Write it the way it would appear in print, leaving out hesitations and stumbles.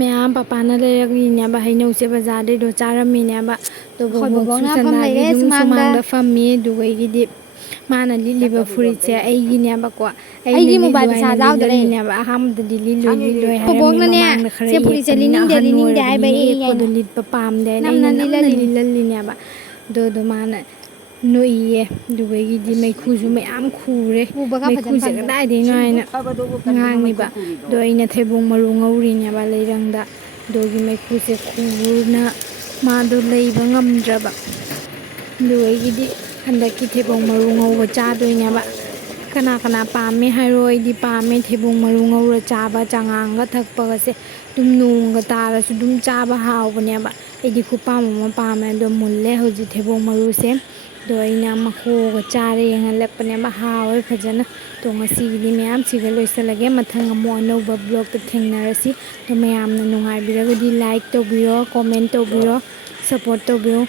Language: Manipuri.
ꯃꯌꯥꯝ ꯄꯄꯥꯅ ꯂꯩꯔꯛꯂꯤꯅꯦꯕ ꯍꯩꯅꯧꯁꯦ ꯕꯖꯥꯔꯗꯩꯗꯣ ꯆꯥꯔꯝꯃꯤꯅꯦꯕ ꯑꯗꯣ ꯑꯩꯈꯣꯏ ꯕꯣꯕꯣꯛꯁꯨ ꯕꯣꯕꯣꯛꯅ ꯐꯝ ꯁꯟꯗꯥꯒꯤ ꯂꯩꯔꯦ ꯑꯗꯨꯝ ꯁꯨꯃꯥꯡꯗ ꯁꯨꯃꯥꯡꯗ ꯐꯝꯃꯤ ꯑꯗꯨꯒꯩꯒꯤꯗꯤ ꯃꯥꯅ ꯂꯤꯠꯂꯤꯕ ꯐꯨꯔꯤꯠꯁꯦ ꯑꯩꯒꯤꯅꯦꯕꯀꯣ ꯑꯩꯅ ꯑꯩꯒꯤ ꯃꯣꯕꯥꯏꯜ ꯂꯤꯠꯂꯨ ꯄꯩꯁꯥ ꯍꯥꯏꯅ ꯌꯥꯎꯗꯔꯦ ꯂꯤꯠꯍꯜꯂꯤꯅꯦꯕ ꯑꯍꯥꯟꯕꯗꯗꯤ ꯂꯤꯠꯂꯣꯏ ꯍꯥꯏꯔꯝꯃꯤ ꯕꯣꯕꯣꯛꯅꯅꯦ ꯃꯃꯥꯡꯗ ꯈꯔ ꯁꯤ ꯐꯨꯔꯤꯠꯁꯦ ꯌꯦꯛꯄꯅꯤꯅ ꯂꯤꯅꯤꯡꯗꯦ ꯑꯍꯟ ꯂꯤꯅꯤꯡꯗꯦ ꯍꯥꯏꯕꯩ ꯑꯣꯏꯔꯕꯅꯤꯅ ꯑꯩꯅ ꯌꯦꯛꯄꯗꯣ ꯂꯤꯠꯄ ꯄꯥꯝꯗꯦꯅ ꯑꯩꯅ ꯅꯝꯅ ꯂꯤꯠꯍꯜꯂꯤꯅꯤ ꯂꯤꯠꯍꯜꯂꯤꯅꯦꯕ ꯑꯗꯨꯗꯣ ꯃꯥꯅ ꯅꯣꯛꯏꯌꯦ ꯑꯗꯨꯒꯩꯒꯤꯗꯤ ꯃꯩꯈꯨꯁꯨ ꯃꯌꯥꯝ ꯈꯨꯔꯦ ꯎꯕꯒ ꯐꯖꯅ ꯃꯩꯈꯨꯁꯦ ꯐꯪꯗ꯭ꯔꯦ ꯀꯗꯥꯏꯗꯩꯅꯣ ꯍꯥꯏꯅ ꯉꯥꯡꯉꯤꯕ ꯑꯗꯣ ꯑꯩꯅ ꯊꯩꯕꯣꯡ ꯃꯔꯨ ꯉꯧꯔꯤꯅꯦꯕ ꯂꯩꯔꯪꯗ ꯑꯗꯨꯒꯤ ꯃꯩꯈꯨꯁꯦ ꯈꯨꯕꯅ ꯃꯥꯗꯣ ꯂꯩꯕ ꯉꯝꯗ꯭ꯔꯕ ꯑꯗꯨꯒꯩꯒꯤꯗꯤ ꯍꯟꯗꯛꯀꯤ ꯊꯩꯕꯣꯡ ꯃꯔꯨ ꯉꯧꯕ ꯆꯥꯗꯣꯏꯅꯦꯕ ꯀꯅꯥ ꯀꯅꯥ ꯄꯥꯝꯃꯦ ꯍꯥꯏꯔꯣ ꯑꯩꯗꯤ ꯄꯥꯝꯃꯦ ꯊꯩꯕꯣꯡ ꯃꯔꯨ ꯉꯧꯔ ꯆꯥꯕ ꯆꯉꯥꯡꯒ ꯊꯛꯄꯒꯁꯦ ꯑꯗꯨꯝ ꯅꯣꯡꯒ ꯇꯥꯔꯁꯨ ꯑꯗꯨꯝ ꯆꯥꯕ ꯍꯥꯎꯕꯅꯦꯕ ꯑꯩꯗꯤ ꯈꯨꯄꯥꯝ ꯑꯃ ꯄꯥꯝꯃꯦ ꯑꯗꯣ ꯃꯨꯜꯂꯦ ꯍꯧꯖꯤꯛ ꯊꯩꯕꯣꯡ ꯃꯔꯨꯁꯦ ꯑꯗꯣ ꯑꯩꯅ ꯃꯀꯨꯒ ꯆꯥꯔ ꯌꯦꯡꯍꯜꯂꯛꯄꯅꯦꯕ ꯍꯥꯎꯋꯦ ꯐꯖꯅ ꯑꯗꯣ ꯉꯁꯤꯒꯤꯗꯤ ꯃꯌꯥꯝ ꯁꯤꯒ ꯂꯣꯏꯁꯤꯜꯂꯒꯦ ꯃꯊꯪ ꯑꯃꯨꯛ ꯑꯅꯧꯕ ꯕ꯭ꯂꯣꯛꯇ ꯊꯦꯡꯅꯔꯁꯤ ꯑꯗꯣ ꯃꯌꯥꯝꯅ ꯅꯨꯡꯉꯥꯏꯕꯤꯔꯒꯗꯤ ꯂꯥꯏꯛ ꯇꯧꯕꯤꯔꯣ ꯀꯣꯃꯦꯟ ꯇꯧꯕꯤꯔꯣ ꯁꯞꯄꯣꯔꯠ ꯇꯧꯕꯤꯌꯣ